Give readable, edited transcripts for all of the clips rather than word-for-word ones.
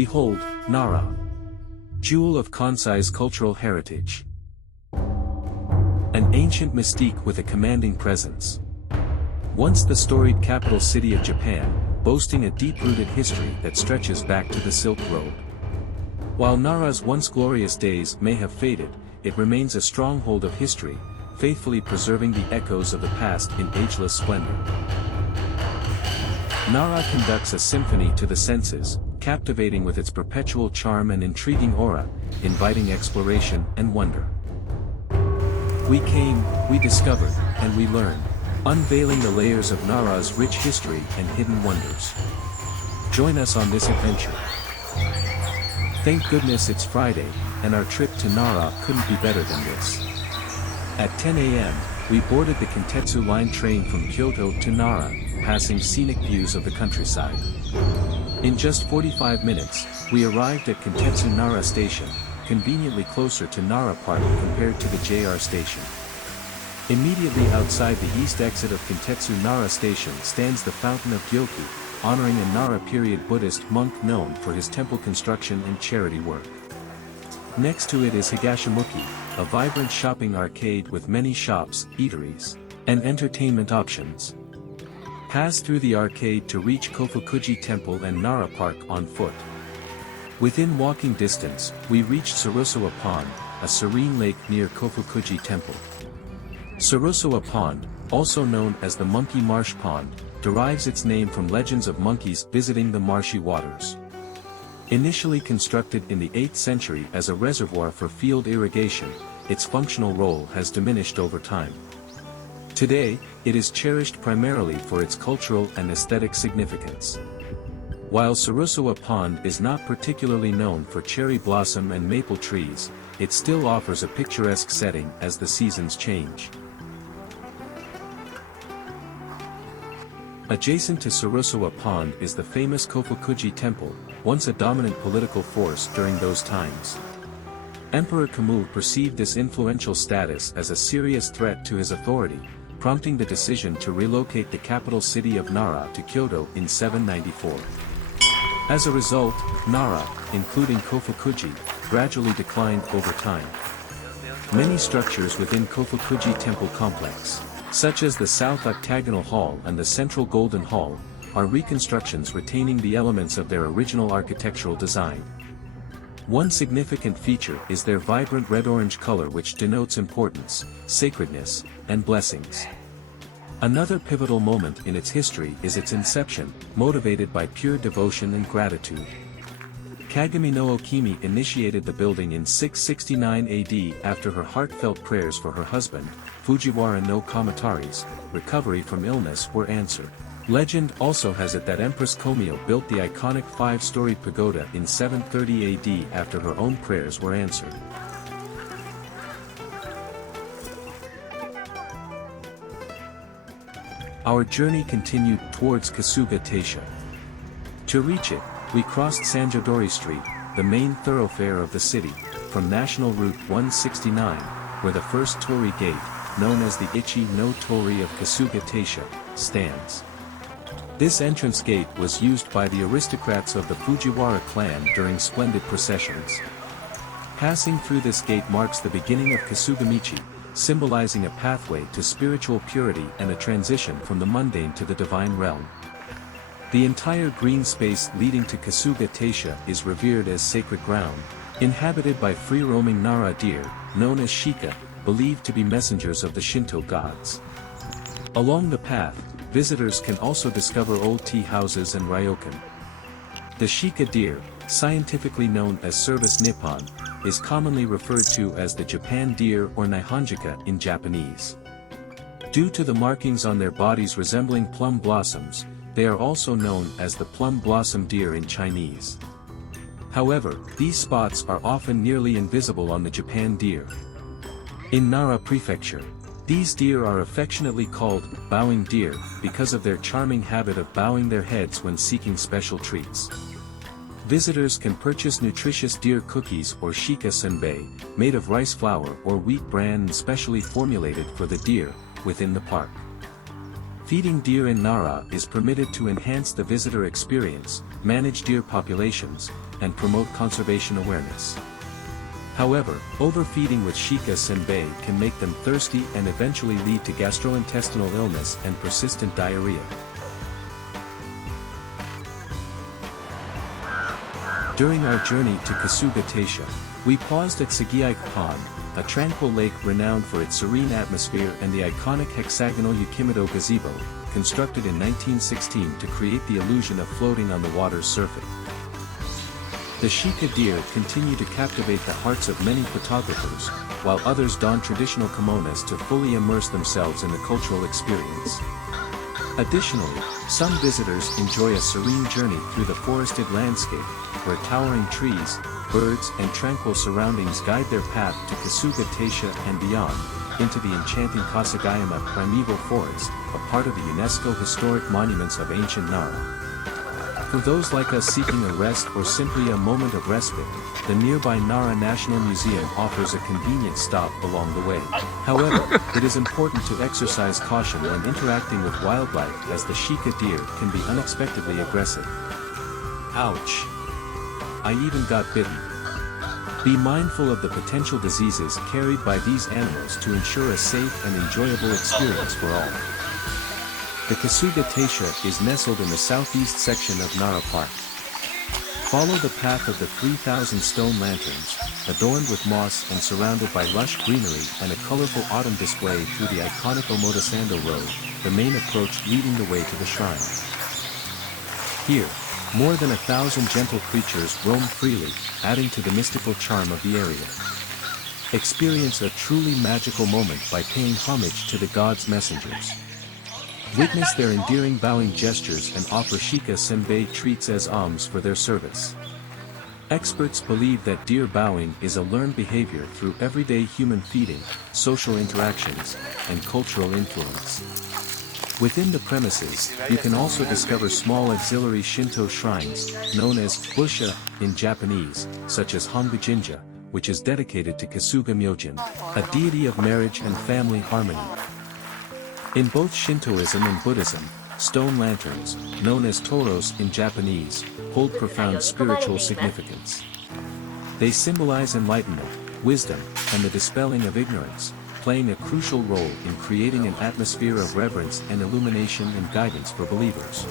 Behold, Nara. Jewel of Kansai's cultural heritage. An ancient mystique with a commanding presence. Once the storied capital city of Japan, boasting a deep-rooted history that stretches back to the Silk Road. While Nara's once glorious days may have faded, it remains a stronghold of history, faithfully preserving the echoes of the past in ageless splendor. Nara conducts a symphony to the senses, captivating with its perpetual charm and intriguing aura, inviting exploration and wonder. We came, we discovered, and we learned, unveiling the layers of Nara's rich history and hidden wonders. Join us on this adventure. Thank goodness it's Friday, and our trip to Nara couldn't be better than this. At 10 a.m., we boarded the Kintetsu Line train from Kyoto to Nara, passing scenic views of the countryside. In just 45 minutes, we arrived at Kintetsu Nara Station, conveniently closer to Nara Park compared to the JR station. Immediately outside the east exit of Kintetsu Nara Station stands the Fountain of Gyoki, honoring a Nara period Buddhist monk known for his temple construction and charity work. Next to it is Higashimuki, a vibrant shopping arcade with many shops, eateries, and entertainment options. Pass through the arcade to reach Kōfuku-ji Temple and Nara Park on foot. Within walking distance, we reached Sarusawa Pond, a serene lake near Kōfuku-ji Temple. Sarusawa Pond, also known as the Monkey Marsh Pond, derives its name from legends of monkeys visiting the marshy waters. Initially constructed in the 8th century as a reservoir for field irrigation, its functional role has diminished over time. Today, it is cherished primarily for its cultural and aesthetic significance. While Sarusawa Pond is not particularly known for cherry blossom and maple trees, it still offers a picturesque setting as the seasons change. Adjacent to Sarusawa Pond is the famous Kōfuku-ji Temple, once a dominant political force during those times. Emperor Kamo perceived this influential status as a serious threat to his authority, prompting the decision to relocate the capital city of Nara to Kyoto in 794. As a result, Nara, including Kōfuku-ji, gradually declined over time. Many structures within Kōfuku-ji Temple complex, such as the South Octagonal Hall and the Central Golden Hall, are reconstructions retaining the elements of their original architectural design. One significant feature is their vibrant red-orange color, which denotes importance, sacredness, and blessings. Another pivotal moment in its history is its inception, motivated by pure devotion and gratitude. Kagami no Okimi initiated the building in 669 AD after her heartfelt prayers for her husband, Fujiwara no Kamatari's recovery from illness were answered. Legend also has it that Empress Komio built the iconic 5-story pagoda in 730 AD after her own prayers were answered. Our journey continued towards Kasuga Taisha. To reach it, we crossed Sanjodori Street, the main thoroughfare of the city, from National Route 169, where the first Torii gate, known as the Ichi no Torii of Kasuga Taisha, stands. This entrance gate was used by the aristocrats of the Fujiwara clan during splendid processions. Passing through this gate marks the beginning of Kasugamichi, symbolizing a pathway to spiritual purity and a transition from the mundane to the divine realm. The entire green space leading to Kasuga Taisha is revered as sacred ground, inhabited by free-roaming Nara deer, known as shika, believed to be messengers of the Shinto gods. Along the path, visitors can also discover old tea houses and ryokan. The shika deer, scientifically known as Cervus nippon, is commonly referred to as the Japan deer or Nihonjika in Japanese. Due to the markings on their bodies resembling plum blossoms, they are also known as the plum blossom deer in Chinese. However, these spots are often nearly invisible on the Japan deer. In Nara Prefecture, these deer are affectionately called bowing deer because of their charming habit of bowing their heads when seeking special treats. Visitors can purchase nutritious deer cookies or shika senbei, made of rice flour or wheat bran and specially formulated for the deer, within the park. Feeding deer in Nara is permitted to enhance the visitor experience, manage deer populations, and promote conservation awareness. However, overfeeding with shika senbei can make them thirsty and eventually lead to gastrointestinal illness and persistent diarrhea. During our journey to Kasuga Taisha, we paused at Sagi-ike Pond, a tranquil lake renowned for its serene atmosphere and the iconic hexagonal Yukimido gazebo, constructed in 1916 to create the illusion of floating on the water's surface. The shika deer continue to captivate the hearts of many photographers, while others don traditional kimonos to fully immerse themselves in the cultural experience. Additionally, some visitors enjoy a serene journey through the forested landscape, where towering trees, birds and tranquil surroundings guide their path to Kasuga Taisha and beyond, into the enchanting Kasugayama Primeval Forest, a part of the UNESCO Historic Monuments of Ancient Nara. For those like us seeking a rest or simply a moment of respite, the nearby Nara National Museum offers a convenient stop along the way. However, it is important to exercise caution when interacting with wildlife, as the shika deer can be unexpectedly aggressive. Ouch! I even got bitten. Be mindful of the potential diseases carried by these animals to ensure a safe and enjoyable experience for all. The Kasuga Taisha is nestled in the southeast section of Nara Park. Follow the path of the 3,000 stone lanterns, adorned with moss and surrounded by lush greenery and a colorful autumn display through the iconic Omotesando Road, the main approach leading the way to the shrine. Here, more than 1,000 gentle creatures roam freely, adding to the mystical charm of the area. Experience a truly magical moment by paying homage to the gods' messengers. Witness their endearing bowing gestures and offer shika senbei treats as alms for their service. Experts believe that deer bowing is a learned behavior through everyday human feeding, social interactions, and cultural influence. Within the premises, you can also discover small auxiliary Shinto shrines, known as busha in Japanese, such as Hongu-jinja, which is dedicated to Kasuga Myojin, a deity of marriage and family harmony. In both Shintoism and Buddhism, stone lanterns, known as toros in Japanese, hold profound spiritual significance. They symbolize enlightenment, wisdom, and the dispelling of ignorance, playing a crucial role in creating an atmosphere of reverence and illumination and guidance for believers.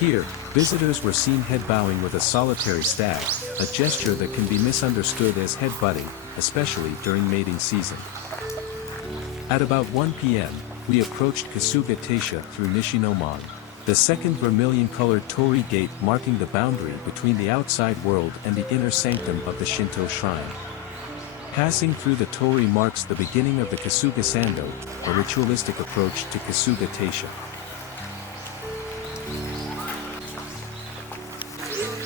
Here, visitors were seen head-bowing with a solitary stag, a gesture that can be misunderstood as head-butting, especially during mating season. At about 1 p.m., we approached Kasuga Taisha through Nishi-no-Mon, the second vermilion-colored Torii gate marking the boundary between the outside world and the inner sanctum of the Shinto shrine. Passing through the Torii marks the beginning of the Kasuga Sando, a ritualistic approach to Kasuga Taisha.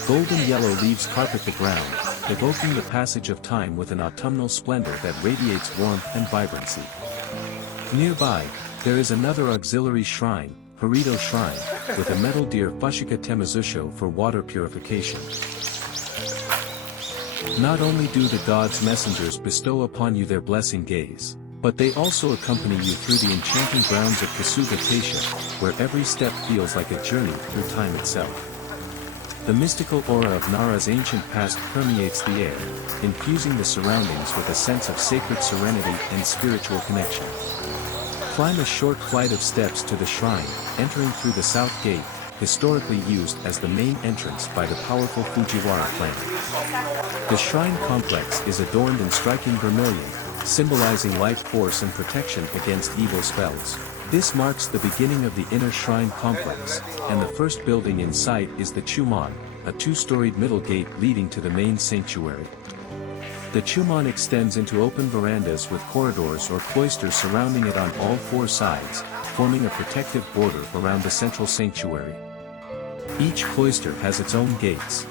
Golden yellow leaves carpet the ground, evoking the passage of time with an autumnal splendor that radiates warmth and vibrancy. Nearby, there is another auxiliary shrine, Harido Shrine, with a metal deer Fushika Temazusho for water purification. Not only do the gods' messengers bestow upon you their blessing gaze, but they also accompany you through the enchanting grounds of Kasuga Taisha, where every step feels like a journey through time itself. The mystical aura of Nara's ancient past permeates the air, infusing the surroundings with a sense of sacred serenity and spiritual connection. Climb a short flight of steps to the shrine, entering through the south gate, historically used as the main entrance by the powerful Fujiwara clan. The shrine complex is adorned in striking vermilion, symbolizing life force and protection against evil spells. This marks the beginning of the inner shrine complex, and the first building in sight is the Chumon, a two-storied middle gate leading to the main sanctuary. The Chumon extends into open verandas with corridors or cloisters surrounding it on all four sides, forming a protective border around the central sanctuary. Each cloister has its own gates.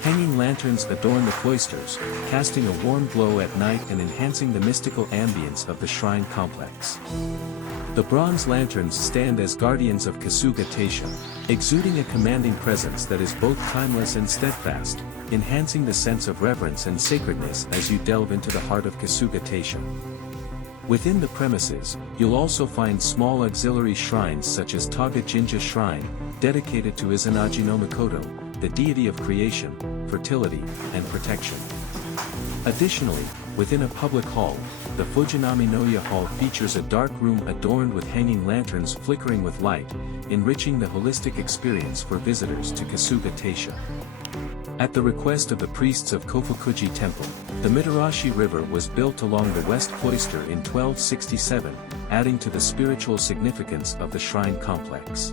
Hanging lanterns adorn the cloisters, casting a warm glow at night and enhancing the mystical ambience of the shrine complex. The bronze lanterns stand as guardians of Kasuga Taisha, exuding a commanding presence that is both timeless and steadfast, enhancing the sense of reverence and sacredness as you delve into the heart of Kasuga Taisha. Within the premises, you'll also find small auxiliary shrines such as Taga Jinja Shrine, dedicated to Izanagi no Mikoto, the deity of creation, fertility, and protection. Additionally, within a public hall, the Fujinami-no-ya Hall features a dark room adorned with hanging lanterns flickering with light, enriching the holistic experience for visitors to Kasuga Taisha. At the request of the priests of Kōfuku-ji Temple, the Mitarashi River was built along the west cloister in 1267, adding to the spiritual significance of the shrine complex.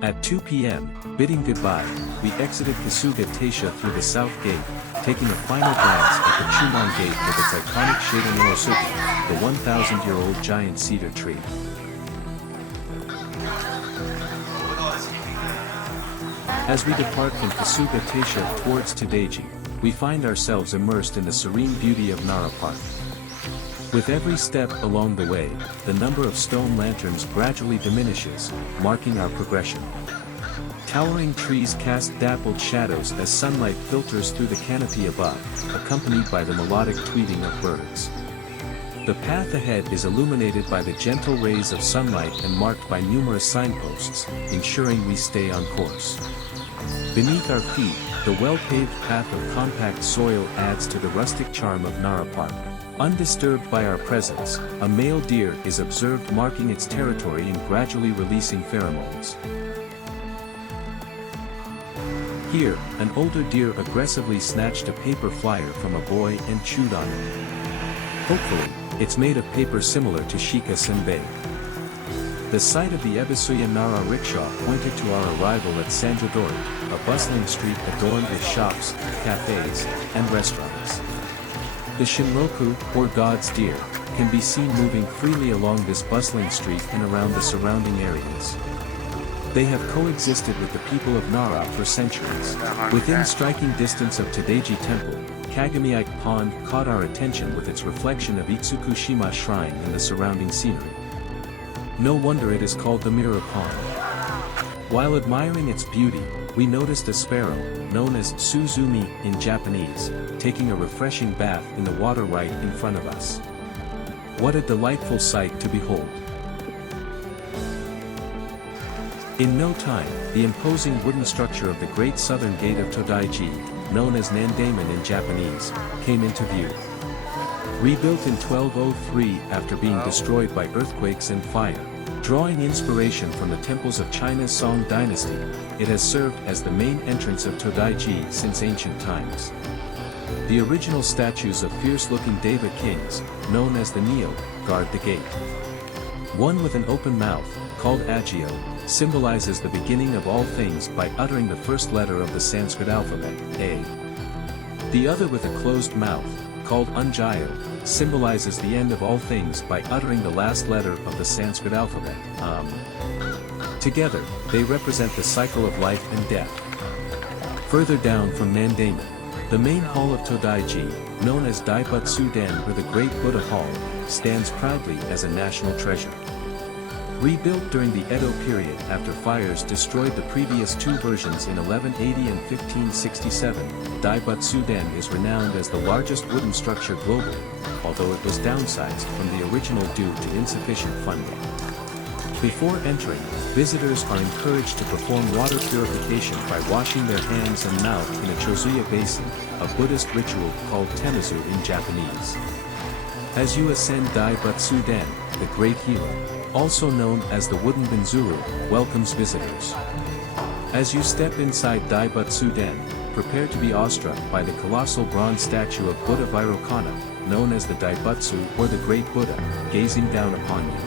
At 2 p.m., bidding goodbye, we exited Kasuga Taisha through the south gate, taking a final glance at the Chumon Gate with its iconic Shado Morosuke, the 1,000-year-old giant cedar tree. As we depart from Kasuga Taisha towards Todai-ji, we find ourselves immersed in the serene beauty of Nara Park. With every step along the way, the number of stone lanterns gradually diminishes, marking our progression. Towering trees cast dappled shadows as sunlight filters through the canopy above, accompanied by the melodic tweeting of birds. The path ahead is illuminated by the gentle rays of sunlight and marked by numerous signposts, ensuring we stay on course. Beneath our feet, the well-paved path of compact soil adds to the rustic charm of Nara Park. Undisturbed by our presence, a male deer is observed marking its territory and gradually releasing pheromones. Here, an older deer aggressively snatched a paper flyer from a boy and chewed on it. Hopefully, it's made of paper similar to Shika Senbei. The sight of the Ebisuya Nara rickshaw pointed to our arrival at Sanjodori, a bustling street adorned with shops, cafes, and restaurants. The Shinroku, or God's deer, can be seen moving freely along this bustling street and around the surrounding areas. They have coexisted with the people of Nara for centuries. Within striking distance of Todai-ji Temple, Kasugayama Pond caught our attention with its reflection of Itsukushima Shrine and the surrounding scenery. No wonder it is called the Mirror Pond. While admiring its beauty, we noticed a sparrow, known as Suzumi in Japanese, taking a refreshing bath in the water right in front of us. What a delightful sight to behold. In no time, the imposing wooden structure of the Great Southern Gate of Todai-ji, known as Nandaemen in Japanese, came into view. Rebuilt in 1203 after being destroyed by earthquakes and fire, drawing inspiration from the temples of China's Song dynasty, it has served as the main entrance of Todai-ji since ancient times. The original statues of fierce-looking Deva kings, known as the Neo, guard the gate. One with an open mouth, called Agio, symbolizes the beginning of all things by uttering the first letter of the Sanskrit alphabet, A. The other with a closed mouth, called Unjayo, symbolizes the end of all things by uttering the last letter of the Sanskrit alphabet, Together, they represent the cycle of life and death. Further down from Nandaemen, the main hall of Todai-ji, known as Daibutsu Den or the Great Buddha Hall, stands proudly as a national treasure. Rebuilt during the Edo period after fires destroyed the previous two versions in 1180 and 1567, Daibutsu Den is renowned as the largest wooden structure globally, although it was downsized from the original due to insufficient funding. Before entering, visitors are encouraged to perform water purification by washing their hands and mouth in a Chozuya basin, a Buddhist ritual called Temazu in Japanese. As you ascend Daibutsu Den, the Great Hero, also known as the Wooden Benzuru, welcomes visitors. As you step inside Daibutsu Den, prepare to be awestruck by the colossal bronze statue of Buddha Vairocana, known as the Daibutsu or the Great Buddha, gazing down upon you.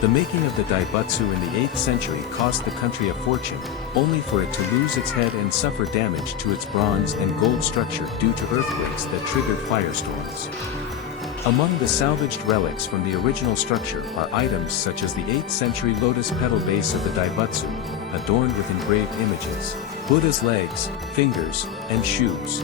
The making of the Daibutsu in the 8th century cost the country a fortune, only for it to lose its head and suffer damage to its bronze and gold structure due to earthquakes that triggered firestorms. Among the salvaged relics from the original structure are items such as the 8th century lotus petal base of the Daibutsu, adorned with engraved images, Buddha's legs, fingers, and shoes.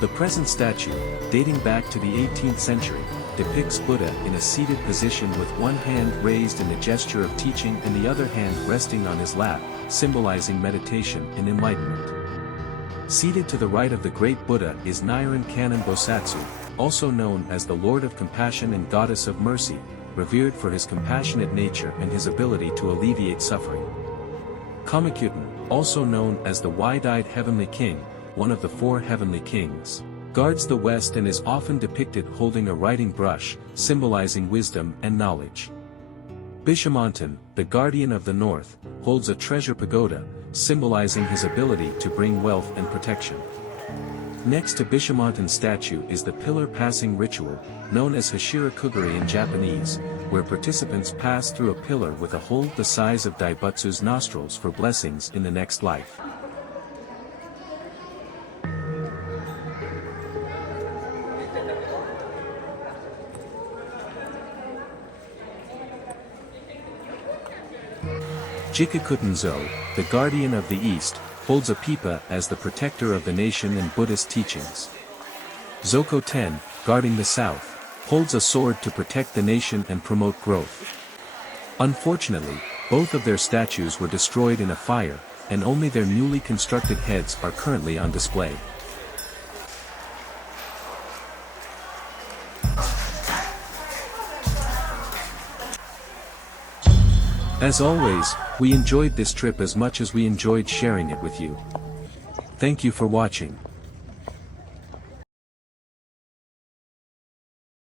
The present statue, dating back to the 18th century, depicts Buddha in a seated position with one hand raised in the gesture of teaching and the other hand resting on his lap, symbolizing meditation and enlightenment. Seated to the right of the great Buddha is Nichiren Kannon Bosatsu, also known as the Lord of Compassion and Goddess of Mercy, revered for his compassionate nature and his ability to alleviate suffering. Kamakuten, also known as the wide-eyed Heavenly King, one of the four Heavenly Kings, guards the west and is often depicted holding a writing brush, symbolizing wisdom and knowledge. Bishamonten, the guardian of the north, holds a treasure pagoda, symbolizing his ability to bring wealth and protection. Next to Bishamonten's statue is the pillar passing ritual, known as Hashira-kuguri in Japanese, where participants pass through a pillar with a hole the size of Daibutsu's nostrils for blessings in the next life. Jikukutenzo, the guardian of the east, holds a pipa as the protector of the nation and Buddhist teachings. Zoko-ten, guarding the south, holds a sword to protect the nation and promote growth. Unfortunately, both of their statues were destroyed in a fire, and only their newly constructed heads are currently on display. As always, we enjoyed this trip as much as we enjoyed sharing it with you. Thank you for watching.